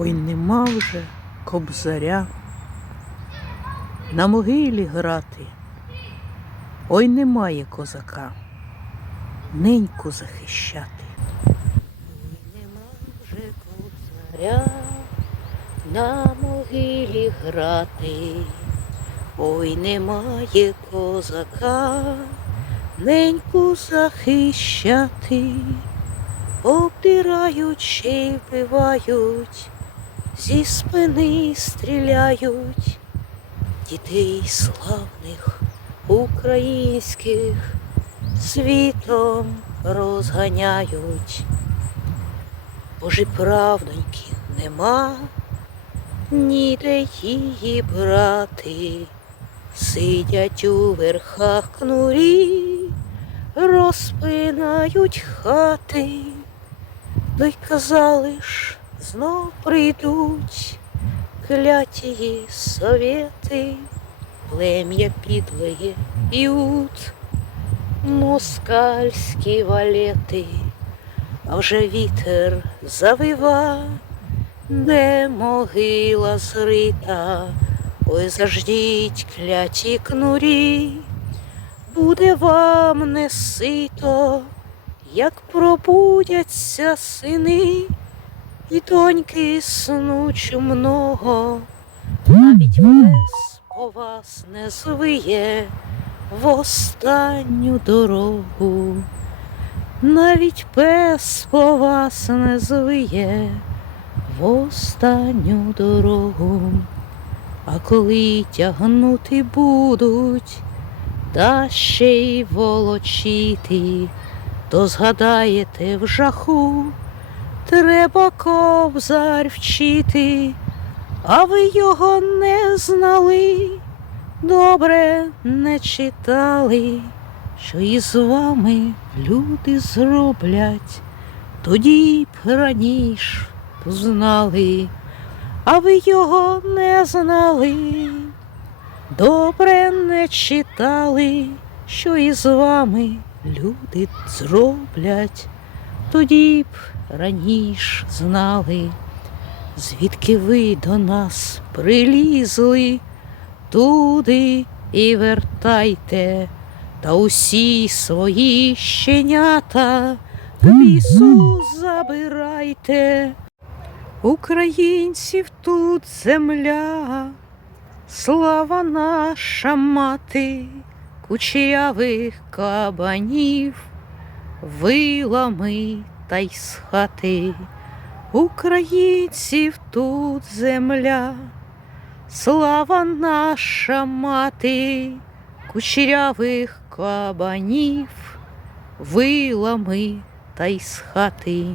Ой нема вже кобзаря на могилі грати. Ой немає козака, неньку захищати. Ой Нема вже кобзаря на могилі грати. Ой, немає козака, неньку захищати. Обдирають й вбивають, зі спини стріляють. Дітей славних українських світом розганяють. Боже правдоньки нема, ніде її брати, сидять у верхах кнурі, розпинають хати, ну й казали ж, знов прийдуть клятії совєти, плем'я підлеє п'ють москальські валети, а вже вітер завива, де могила зрита, ой заждіть кляті кнурі, буде вам не сито, як пробудяться сини, і доньки сну чумного, навіть пес по вас не звиє в останню дорогу, навіть пес по вас не звиє в останню дорогу, а коли тягнути будуть, та ще й волочити, то згадаєте в жаху, треба кобзар вчити, а ви його не знали добре не читали, що із вами люди зроблять, тоді б раніш знали, а ви його не знали, добре не читали, що із вами люди зроблять, тоді б раніш знали, звідки ви до нас прилізли. Туди і вертайте, та усі свої щенята. В лісу забирайте. Українців тут земля, слава наша мати, кучерявих кабанів, вилами та й з хати. Українців тут земля. Слава наша мати, кучерявих кабанів, вилами та й з хати.